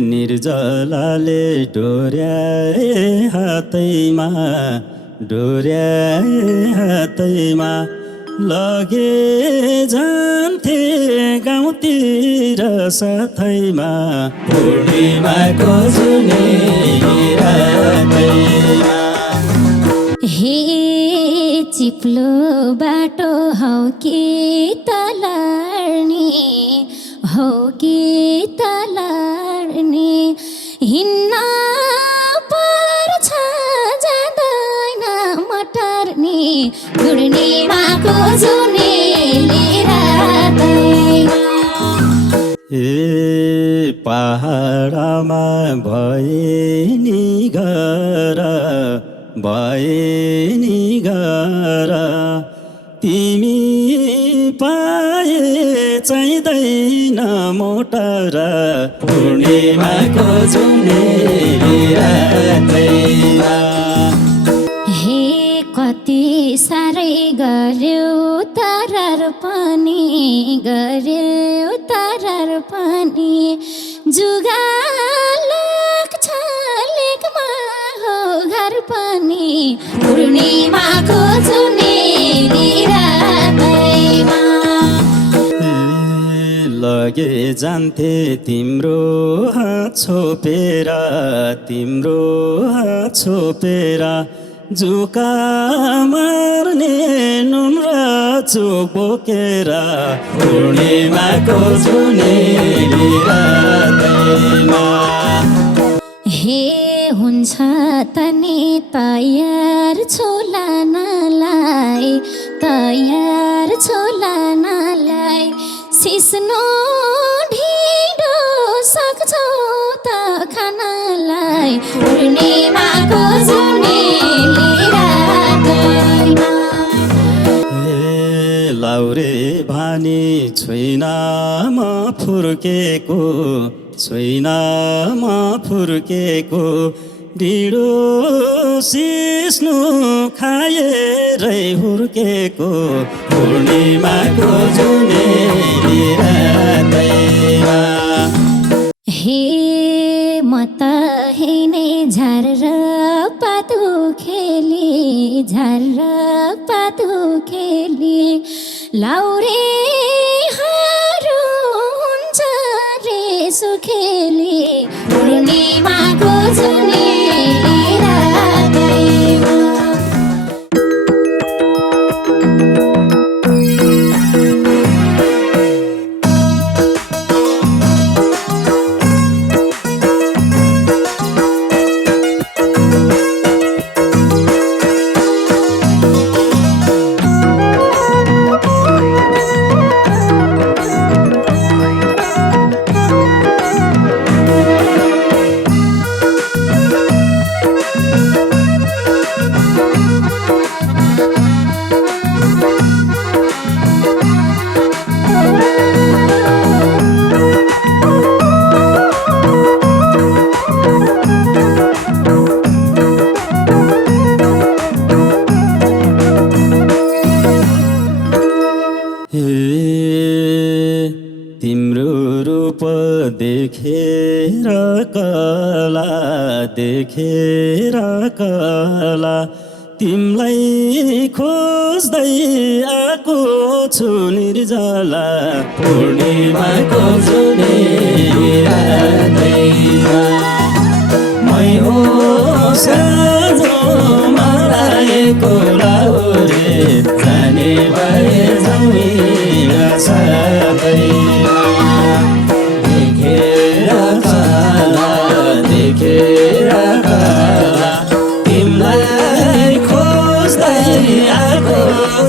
निर्जलाले डोर्याए हातैमा लगे जान्थे गाउँतिर साथैमा पूर्णिमाको जुनेली रातैमा। हे चिप्लो बाटो हौ कि तलार्ने हिँड्न पर्छ जाँदैन मटर्ने पूर्णिमाको जुनेली रातैमा। पहाडमा भए नि घर तिमी पाए चाहिँदैन मोटर पूर्णिमाको जुनेली रातैमा। हे कति साह्रै गर्यो तरर पनि जुगा लाग्छ लेकमा हो घर पनि पूर्णिमाको जुनेली रातैमा। लगे जान्थे तिम्रो हात छोपेर जुका मार्ने नुन र चोक बोकेर पूर्णिमाको जुनेली रातैमा। हे हुन्छ तनी तयार छोलानलाई सिस्नो ढिँडो सक्छौ त खानलाई पूर्णिमाको जुनेली रातैमा। लाउरे भानी छुइन म फुर्केको ढिँडो सिस्नु खाएरै हुर्केको पूर्णिमाको जुनेली रातैमा। हे म त हेर्ने झारेर पातु खेली लाउरेहरू हुन्छ रे सुखेली पूर्णिमाको जुनेली रातैमा। तिम्रो रूप देखेर कला तिमलाई खोज्दै आएको छु निर्जला पूर्णिमाको जुनेली रातैमा। मै हो साँझो मराएको लाउरे जाने भए जमीन साथैमा। देखेर काला तिमलाई खोज्दै आएको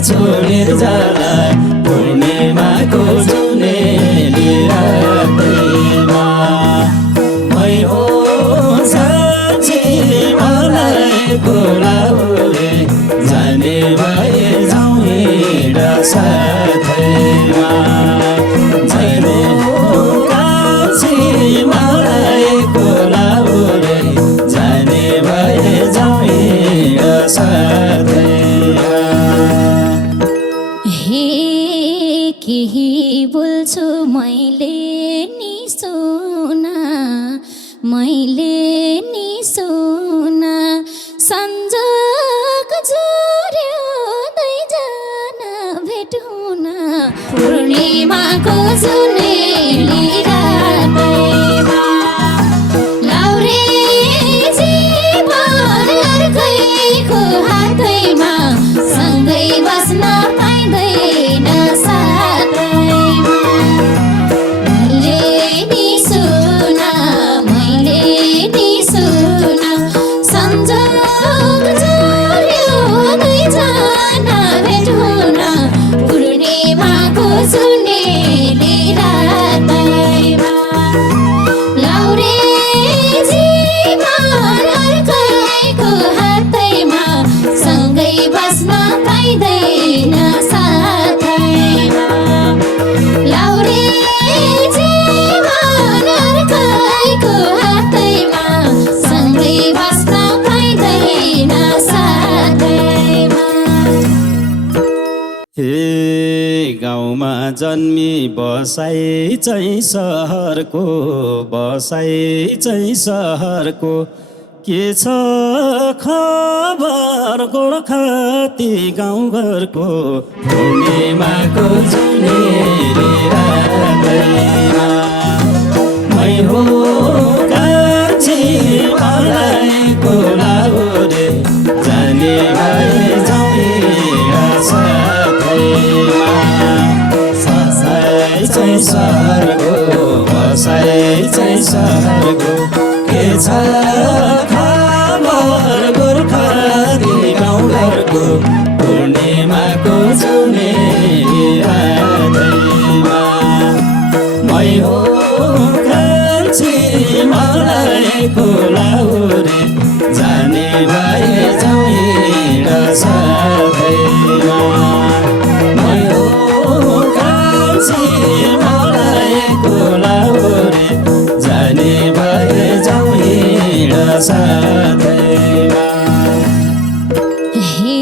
छु निर्जला पूर्णिमाको जुनेली रातैमा। मैले नि सुना संजोग जोड्यो दुईजना भेट हुन पूर्णिमाको जुनेली रातैमा लाउरे जीवन अर्कैको हातैमा सँगै बस्न पाइँदैन साथैमा मैले नि सुना संजोग जोड्यो दुईजना भेट हुन पूर्णिमाको जुनेली रातैमा लाउरे जीवन अर्कैको हातैमा सँगै बस्न पाइँदैन साथैमा लाउरे जीवन अर्कैको हातैमा सँगै बस्न पाइँदैन साथैमा हे गाउँमा जन्मी बसाइ चाहिँ सहरको के छ खबर गोर्खाती गाउँघरको पूर्णिमाको जुनेली रातैमा मै हो कान्छी मलाई बोलाउरे जाने भए जाउँ साथैमा बसाइ चाहिँ सहरको के छ खबर गोर्खाली गाउँघरको पूर्णिमाको जुनेली रातैमा मै हो कान्छी मलाई बोलाउरे जाने भए जाउँ साथैमा मै हो कान्छी मलाई बोलाउरे जाने भए जाउँ साथैमा हे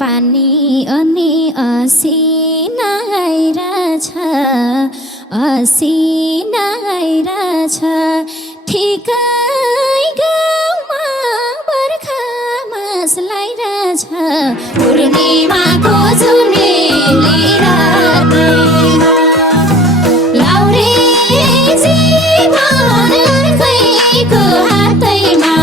पानी अनि असिना आइरहेछ ठिकै गाउँमा बर्खा मास लागिरहेछ पूर्णिमाको जुनेली रातैमा लाउरे जीवन अर्कैको हातैमा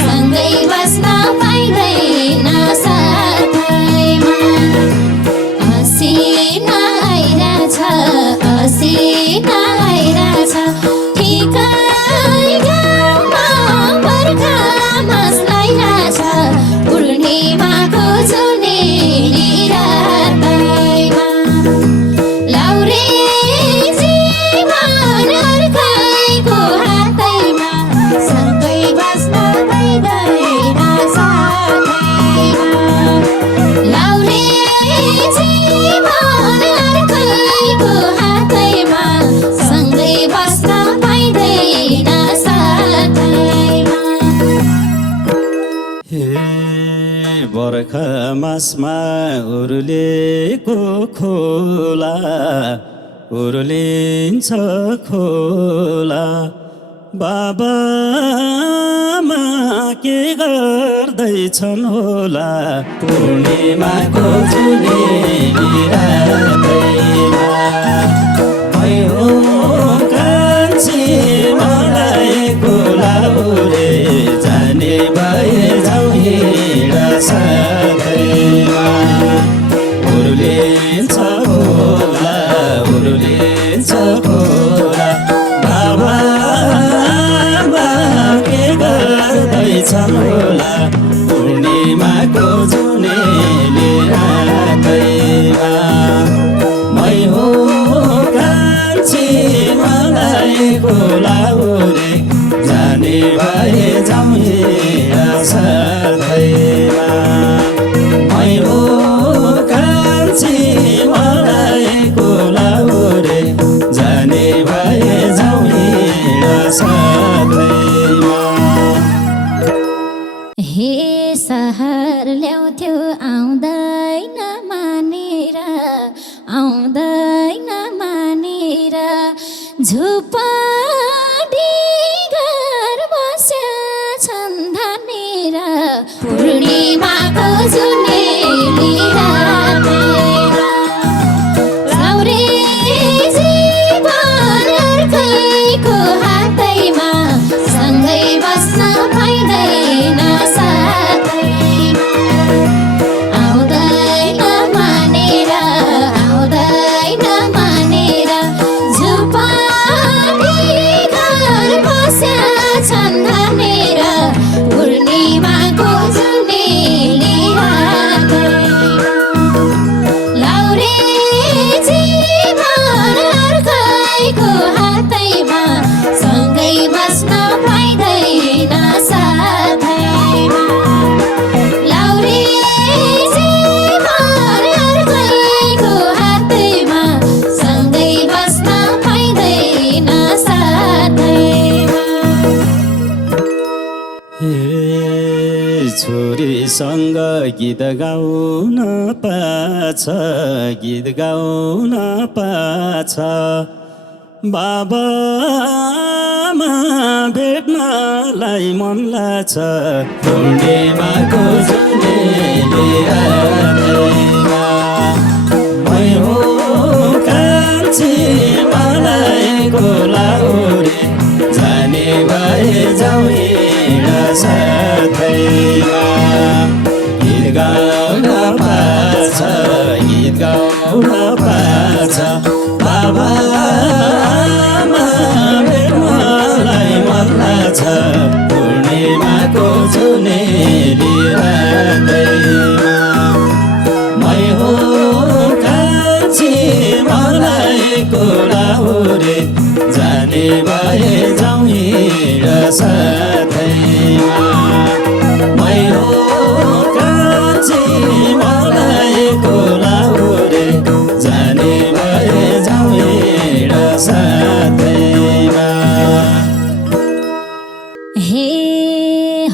सँगै बस्न पाइँदैन साथैमा असिना आइरहेछ ठिकै गाउँमा बर्खा मास लागिरहेछ पूर्णिमाको जुनेली रातैमा लाउरे जीवन अर्कैको हातैमा सँगै बस्न पाइँदैन साथैमा लाउरे जीवन अर्कैको हातैमा सँगै बस्न पाइँदैन साथैमा हे बर्खा मासमा उर्लिन्छ खोला बाबामा के गर्दैछन् होला पूर्णिमाको जुनेली रातैमा मै हो कान्छी मलाई बोलाउरे जाने भए जाउँ साथैमा उर्लिन्छ खोला बाबामा के गर्दैछन् होला पूर्णिमाको जुनेली रातैमा मै हो कान्छी मलाई बोलाउरे जाने भए जाउँ साथैमा मै हो कान्छी मलाई बोलाउरे जाने भए जाउँ साथैमा हे सहर ल्याउँथ्यो आउँदैन मानेर झुपडी छोरीसँग गीत गाउन पाछ गीत गाउन पाछ बाबामा भेट्नलाई मन लाग्छ पूर्णिमाको जुनेली रातैमा मै हो कान्छी मलाई कोलाउरे जाने भए जाउँ साथैमा गीत गाउन पाछ गीत गाउन पाछ बाबामा भेट्नलाई मन लाग्छ पूर्णिमाको जुनेली रातैमा मै हो कान्छी मलाई कोलाउरे जाने भए जाउँ साथैमा मै हो कान्छी मलाई कोलाउरे जाने भए जाउँ साथैमा हे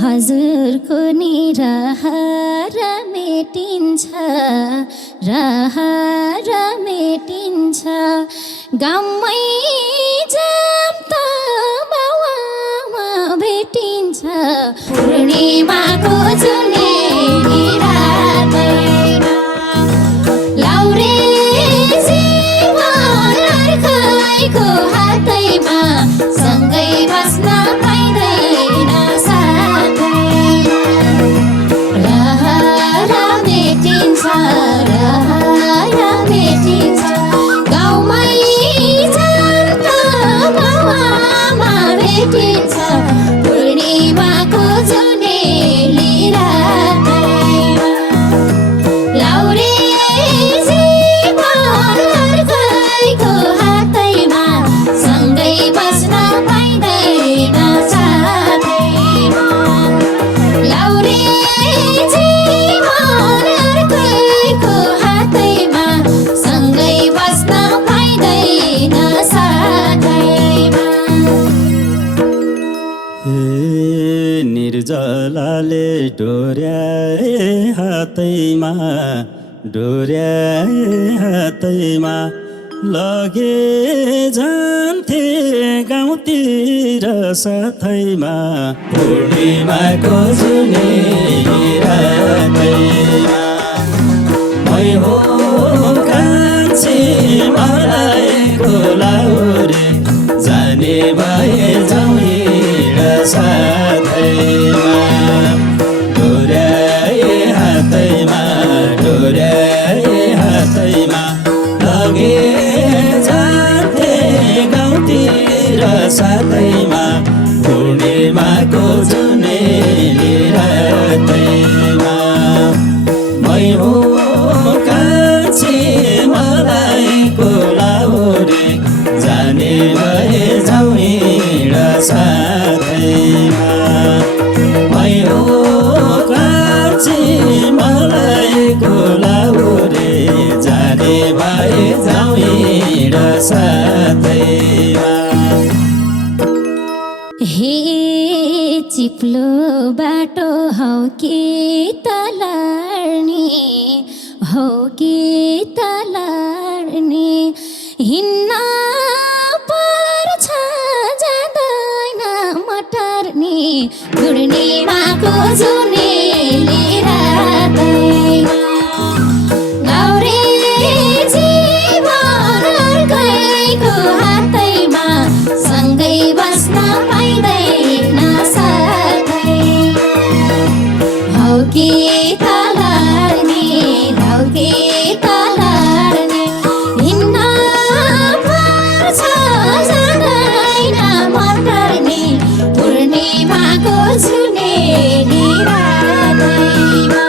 हजुरको नि रहर मेटिन्छ रहर मेटिन्छ गाउँमै जाम त बाउमा भेटिन्छ पूर्णिमाको जुनेली रातैमा लाउरे जीवन अर्कैको हातैमा सँगै बस्न पाइँदैन साथैमा रहर मेटिन्छ रहर मेटिन्छ गाउँमै जान त बाउआमा भेटिन्छ पूर्णिमाको जुनेली रातैमा लाउरे जीवन अर्कैको हातैमा सँगै बस्न पाइँदैन साथैमा लाउरे जीवन अर्कैको हातैमा सँगै बस्न पाइँदैन साथैमा निर्जलाले डोर्याए हातैमा लगे जान्थे गाउँतिर साथैमा पूर्णिमाको जुनेली रातैमा मै हो कान्छी मलाई कोलाउरे जाने भए जाउँ साथैमा डोर्याए हातैमा लगे जान्थे गाउँतिर साथैमा पूर्णिमाको जुनेली रातैमा मै हो कान्छी मलाई कोलाउरे जाने भए जाउँ साथैमा मै हो कान्छी मलाई कोलाउरे जाने भए जाउँ साथैमा हे चिप्लो बाटो हौ कि तलार्ने हौ कि तलार्ने हिँड्न पर्छ जाँदैन मटर्ने पूर्णिमाको जुनेली रातैमा लाउरे जीवन अर्कैको हातैमा सँगै बस्न पाइँदैन साथैमा हौ कि तलार्ने हौ कि तलार्ने हिँड्न पर्छ जाँदैन मटर्ने पूर्णिमाको जुनेली रातैमा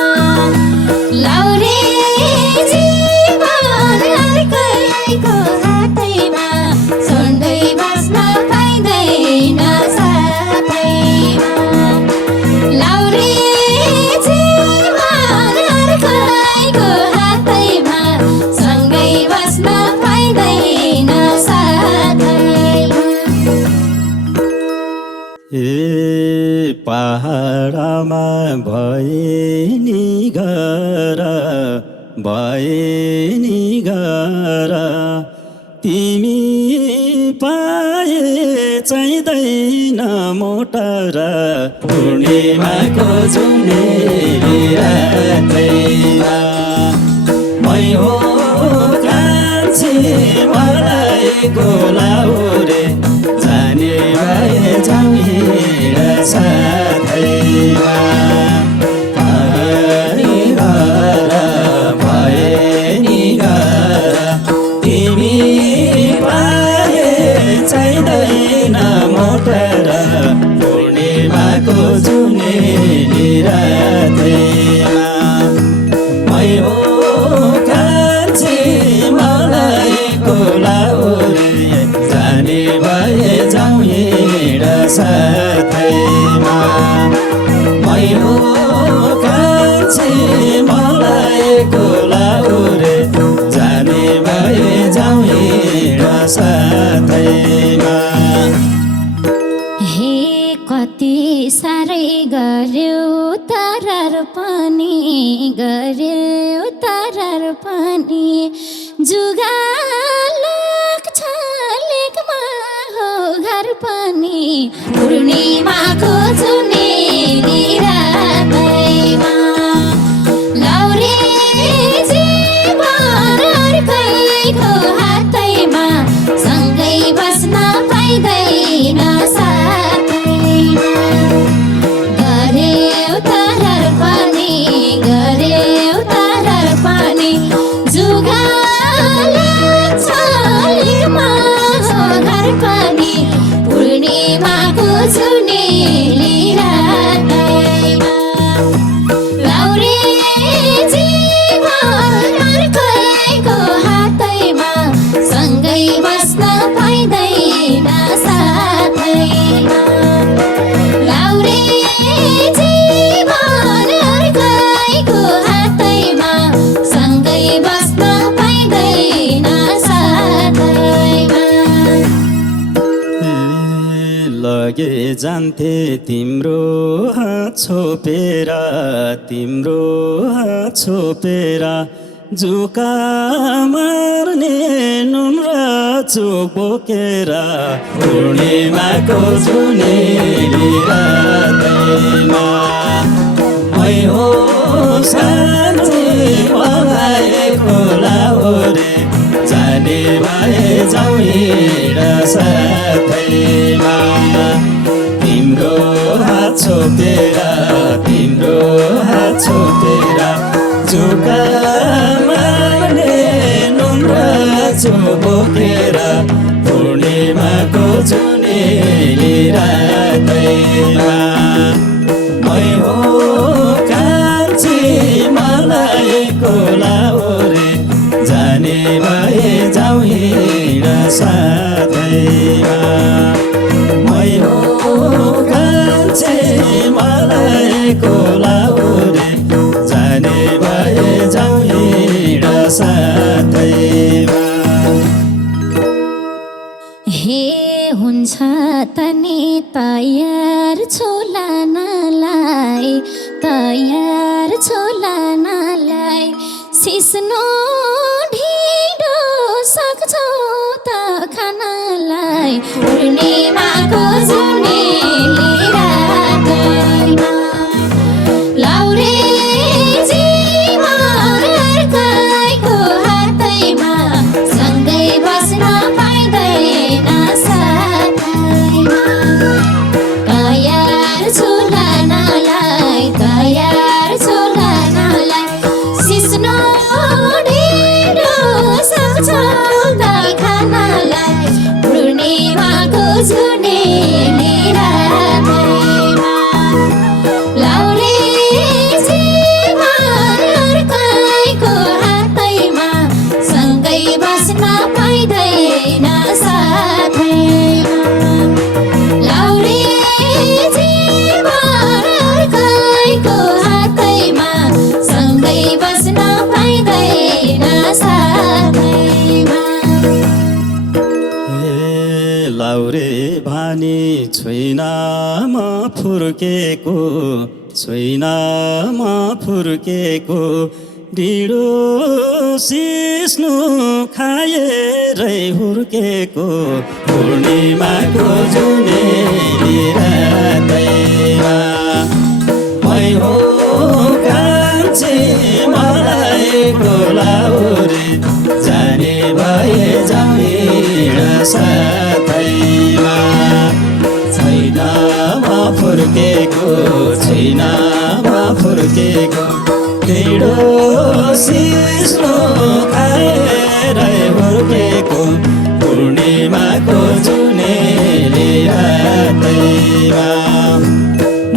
लाउरे जीवन अर्कैको हातैमा सँगै बस्न पाइँदैन साथैमा लाउरे जीवन अर्कैको हातैमा सँगै बस्न पाइँदैन साथैमा पहाडमा भए नि घर तिमी पाए चाहिँदैन मोटर पूर्णिमाको जुनेली रातैमा मै हो कान्छी मलाई गोलाउ रे जाने भए जाउँ हिँड साथैमा भए नि घर तिमी पाए चाहिँदैन मोटर पूर्णिमाको जुनेली रातैमा मै हो कान्छी मलाई गोलाउ रे जाने भए जाउँ हिँड साथैमा मै हो कान्छी मलाई गोलाउ रे जाने भए जाउँ हिँड साथैमा हे कति साह्रै गर्यो तरर पनि जुगा लाग्छ लेकमा हो घर पनि पूर्णिमाको जुनेली रातैमा लाउरे जीवन अर्कैको हातैमा सँगै बस्न पाइँदैन साथैमा गर्यो तरर पनि जुगा लाग्छ लेकमा हो घर पनि पूर्णिमाको जुनेली रातैमा लाउरे जीवन अर्कैको हातैमा सँगै बस्न पाइँदैन साथैमा लाउरे जीवन अर्कैको हातैमा सँगै बस्न पाइँदैन साथैमा लगे जान्थे तिम्रो हात छोपेर जुका मार्ने नुन र चोक बोकेर पूर्णिमाको जुनेली रातैमा मै हो साँच्ची मलाई गोलाउ रे जाने भए जाउँ हिँड साथैमा तिम्रो हात छोपेर जुका मार्ने नुन र चोक बोकेर पूर्णिमाको जुनेली रातैमा मै हो कान्छी मलाई गोलाउ रे जाने भए जाउँ हिँड साथैमा मै हो कान्छी मलाई गोलाउ रे जाने भए जाउँ हिँड साथैमा हे हुन्छ तनी तयार छोलानलाई सिस्नो ढिँडो सक्छौ त खानलाई पूर्णिमाको जुनेली रातैमा लाउरे जीवन अर्कैको हातैमा सँगै बस्न पाइँदैन साथैमा तयार छु छैनमा फुर्केको छैनमा फुर्केको ढिँडो सिस्नु खाएरै हुर्केको पूर्णिमाको जुनेली रातैमा मै हो कान्छी मलाई बोलाउरे जाने भए जाउँ साथैमा छैनमा फुर्केको छैनमा फुर्केको ढिँडो सिस्नो खाएरै हुर्केको पूर्णिमाको जुनेली रातैमा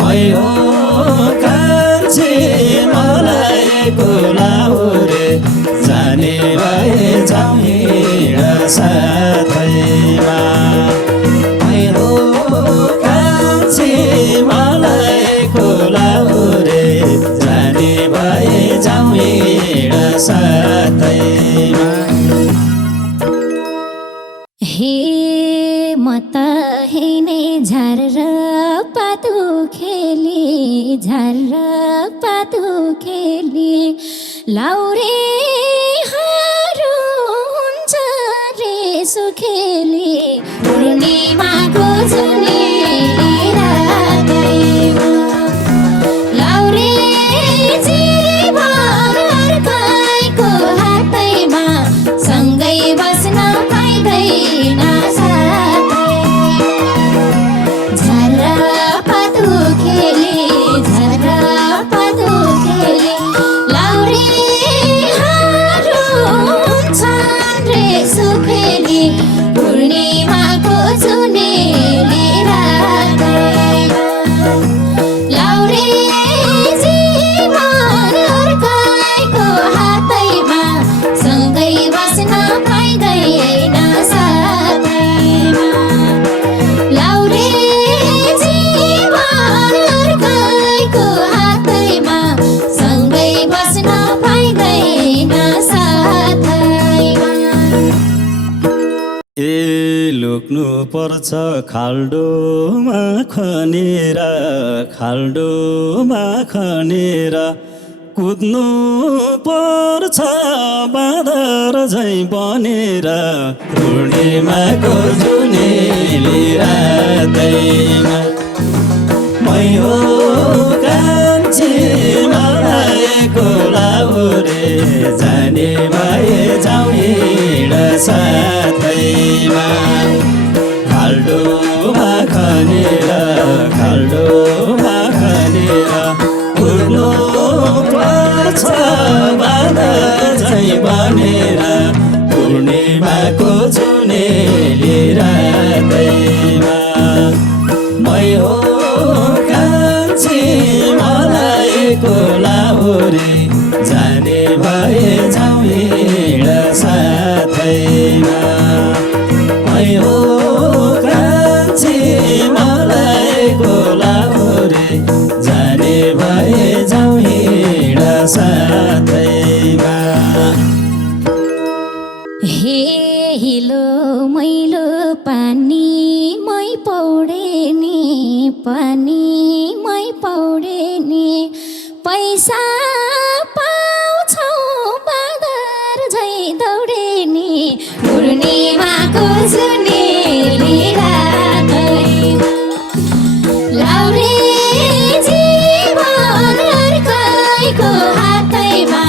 मै हो कान्छी मलाई बोलाउरे जाने भए जाउँ साथैमा मै हो कान्छी मलाई बोलाउरे जाने भए जाउँ साथैमा हे म त हेने झारेर पातु खेली झारेर पातु खेली लाउरे हारो हुन्छ रे सुखेली पूर्णिमाको जुनेली रातैमा लाउरे जीवन अर्कैको हातैमा सँगै बस्न पाइँदैन पूर्णिमाको जुनेली रातैमा लाउरे जीवन अर्कैको हातैमा सँगै बस्न पाइँदैन साथैमा लाउरे जीवन अर्कैको हातैमा सँगै बस्न पाइँदैन साथैमा लुक्नु पर्छ खाल्डोमा खनेर कुद्नु पर्छ बाँदर झैँ बनेर पूर्णिमाको जुनेली रातैमा मै हो कान्छी मलाई बोलाउरे जाने भए जाउँ साथैमा खाल्डोमा खनेर कुद्नु पर्छ बाँदर झैँ बनेर पूर्णिमाको जुनेली रातैमा मै हो कान्छी मलाई बोलाउरे जाने भए जाउँ साथैमा मै हो कान्छी मलाई बोलाउरे जाने भए जाउँ साथैमा हे हिलो मैलो पानी मै पौडे नि पैसा पाउँछौ बाँदर झैँ दौडे नि पूर्णिमाको जुनेली रातैमा लाउरे जीवन अर्कैको हातैमा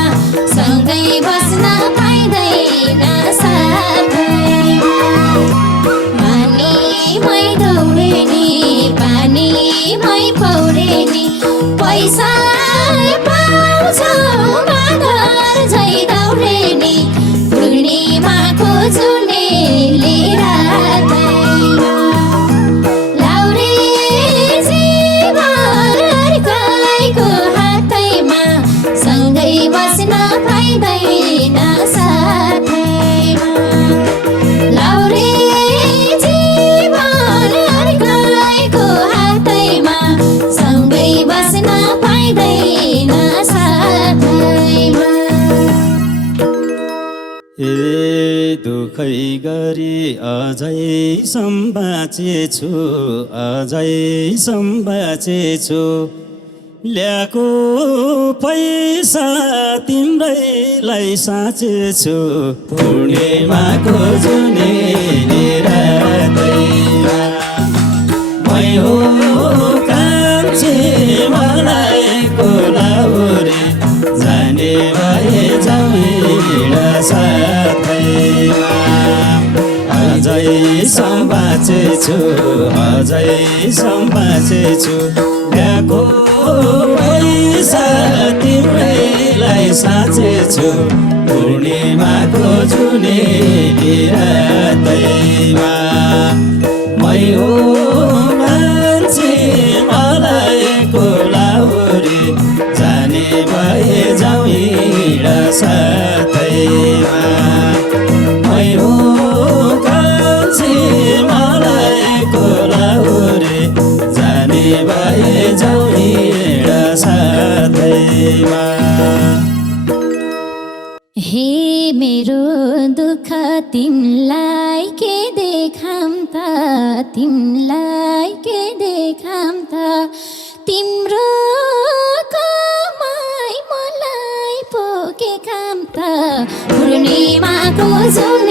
सँगै बस्न पाइँदैन साथैमा पानी मै दौडे नि पानी मै पौडे नि पैसा पाउँछौ बाँदर झैँ दौडे नि पूर्णिमाको जुनेली रातैमा लाउरे जीवन अर्कैको हातैमा सँगै बस्न पाइँदैन साथैमा लाउरे जीवन अर्कैको हातैमा सँगै बस्न पाइँदैन दुखै गरी अझै सम्बाचेछु अझै सम्बाचेछु ल्याएको पैसा तिम्रैलाई साँचेछु पूर्णिमाको जुनेली रातैमा मै हो कान्छी मलाई कोलाउरे जाने भए जाउँ साथैमा अझै सम्बाचेछु अझै सम्बाचेछु ल्याएको पैसा तिम्रैलाई साँचेछु पूर्णिमाको जुनेली रातैमा मै हो मान्छे मलाई कोलाउरे जाने भए जाउँ साथैमा मै हो कान्छे मलाई कोलाउरे जाने भए जाउँ साथैमा हे मेरो दुःख तिमलाई के देखाम त तिमलाई के देखाम त तिम्रो कमाई मलाई पो के काम त पूर्णिमाको जुन